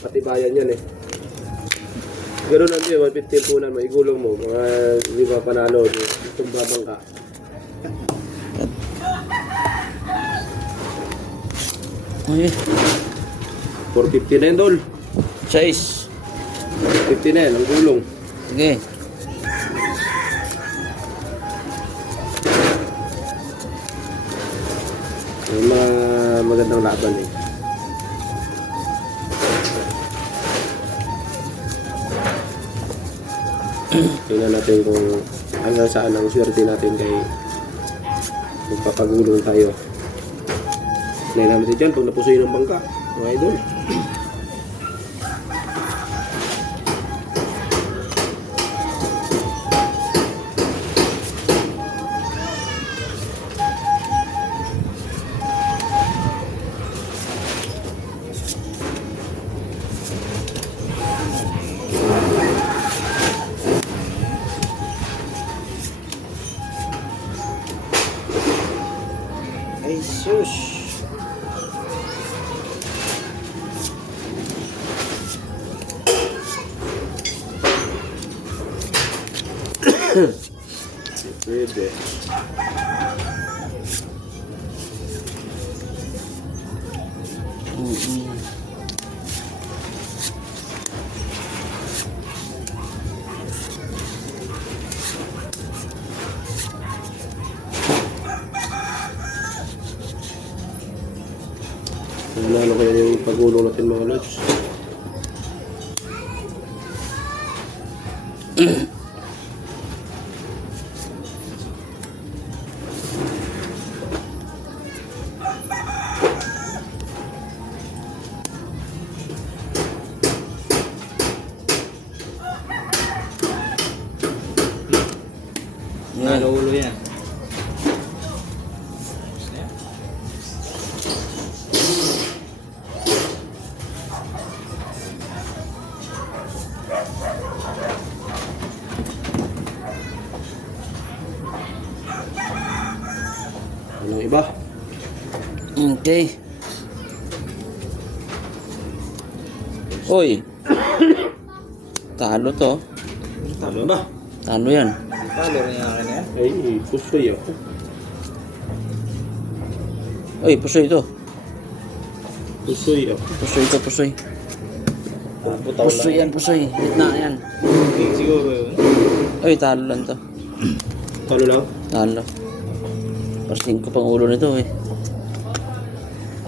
patibayan yan eh. Ganun lang din, 150 punan, maigulong mo. Mga hindi pa panalo, itong babang ka. Ay, 450 na yun, Dol. 6. 50 na yan, ang gulong. Sige. May mga magandang laban eh. Tingnan natin kung hanggang saan ang swerte natin kay magpapagulong tayo. Tingnan natin dyan pag napusoy ng bangka, mga idol. Ay, sus. Pwede. Ano kaya yung pagulong natin mga lods? Yan. Ulo yan. Ano iba? Okay. Uy. Talo to. Ano ba? Talo yan. Palo rin yung akin yan. Ay, pusoy ako. Uy, pusoy to. Pusoy ako. Pusoy to, pusoy. Putaw Pusoy yan, pusoy. Gitna yan. Siguro yun. Uy, talo lang to. Talo lang? Talo. Parsing ko pang ulo nito eh.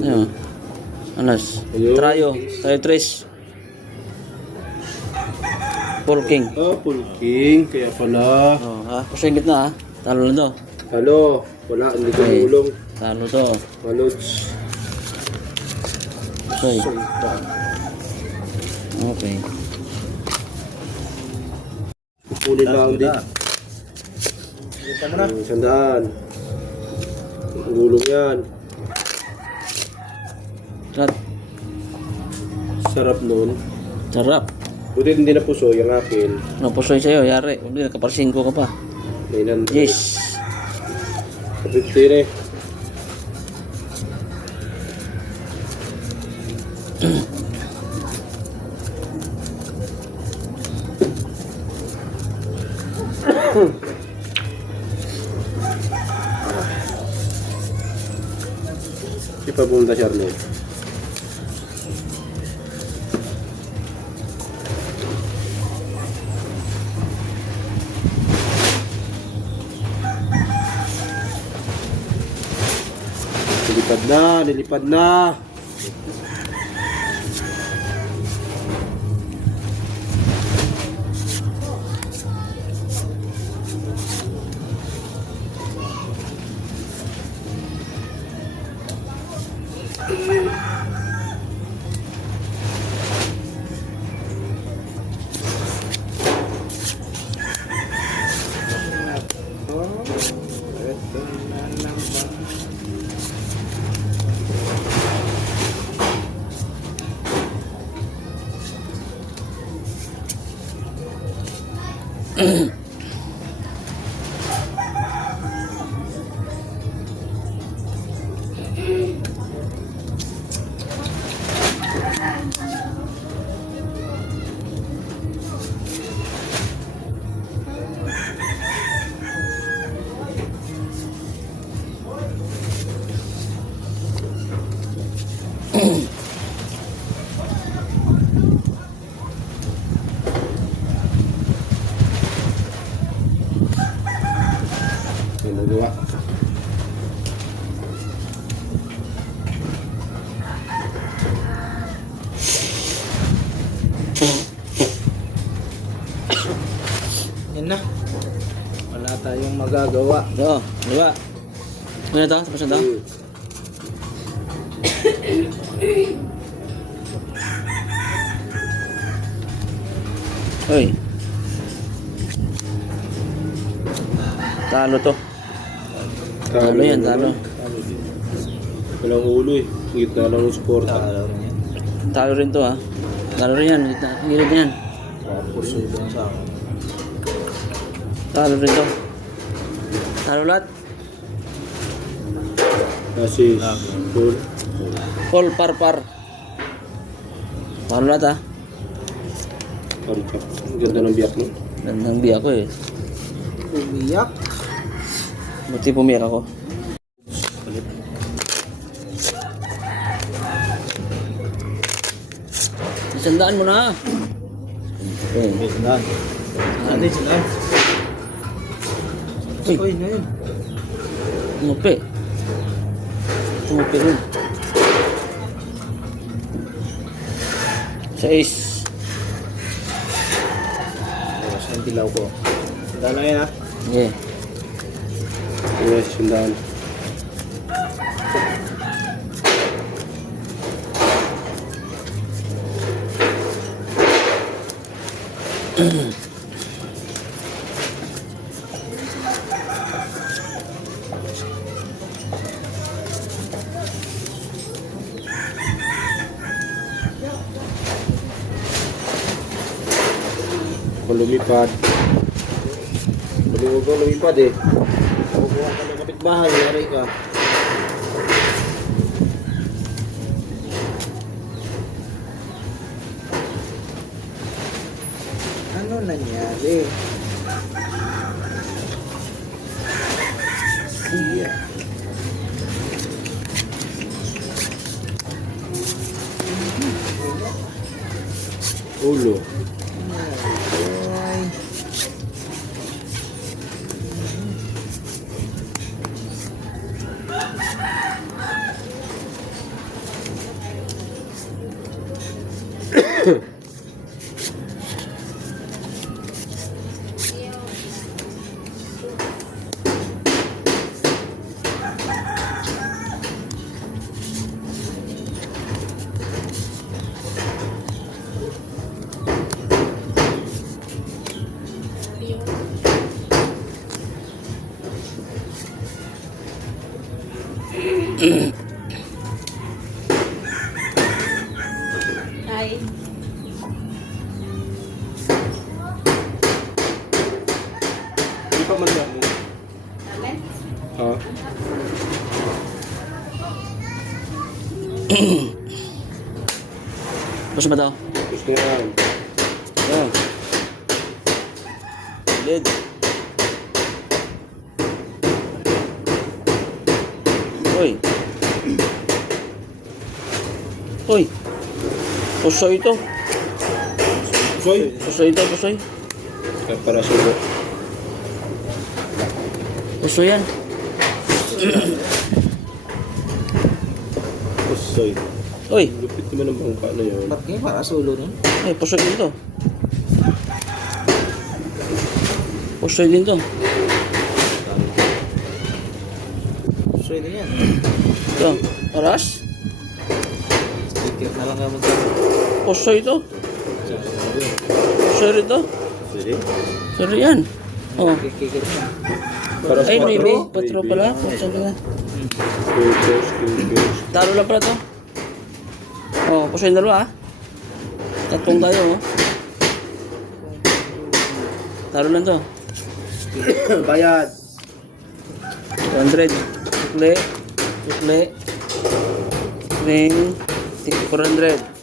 Ayun. Anas. Ayun. Trayo. Trayo tres. Full king. Ah, full king. Kaya pala. Oh, ha? Pusoy gitna ha. Talo lang to. Halo. Wala, hindi ko Okay. gulong. Talo to. Malods. Pusoy. Pusoy pa. Okay. Kukunin lang din. Kita mo na. Sandaan. Ang gulong yan. Rat. Sarap nun. Sarap. Buti hindi na pusoy ang akin. No, pusoy sa'yo. Yari. Hindi, nakaparsing ko ka pa. 900. Yes. 50 na eh. Si Pabunda Charnel. Nilipad na, nilipad na. Yan na. Wala tayong magagawa. Oo, diba? Ano na to? Tapos na to? Uy. Talo to. Talo yan, talo. Walang ulo eh. Gitna lang ng support. Talo rin yan. Talo rin to, ha. Talo rin yan. Gilid yan. Tapos yun sa akin. Talo rin to. Talo lahat. Kasi, full. All par. Talo lahat, ha. Parang ang ganda ng biyak no? Gandang biyak ko, eh. Umiyak. Buti pumiyak ako. Isandaan mo na. Okay. Okay, sandaan. Sandaan, sandaan. Uy. Uy, na yun. Tumupi. Tumupi rin. 6. Tapos yung dilaw ko. Sandaan na yan ha. Yeah. Yes, sundaan. Kung lumipad. Huwag kang lumipad eh. Kukuha ka ng kapitbahay. Yari ka. Ano nangyari? Siya. Ulo. Ay. Hi. Hindi pa man yan. Amen. Ha? Tapos ba to? Gusto yan. Yeah. Lid. Uy. Uy. Pusoy ito. Soy. Pusoy ito, pusoy. Para subo. Pusoy yan. Soy. Uy. Lupit naman ang bangka na yun. Ba't ngayon para solo nun? Ay, pusoy din to. Pusoy din to. Sure din yan. Ito. Oras. Sticker na lang naman tayo. Pusoy ito. Pusoy rin to. Sige. Sorry yan. Oh. Kikikit na. Para Ay, sa maybe. 4. 4 pala. Pusoy pala. Kills. Talo lang pala to. Oh, pusoy yung dalawa, ah. Tatlong tayo, oh. Talo lang to. Bayad. 200. Sukle. Sukle. Ring. 400.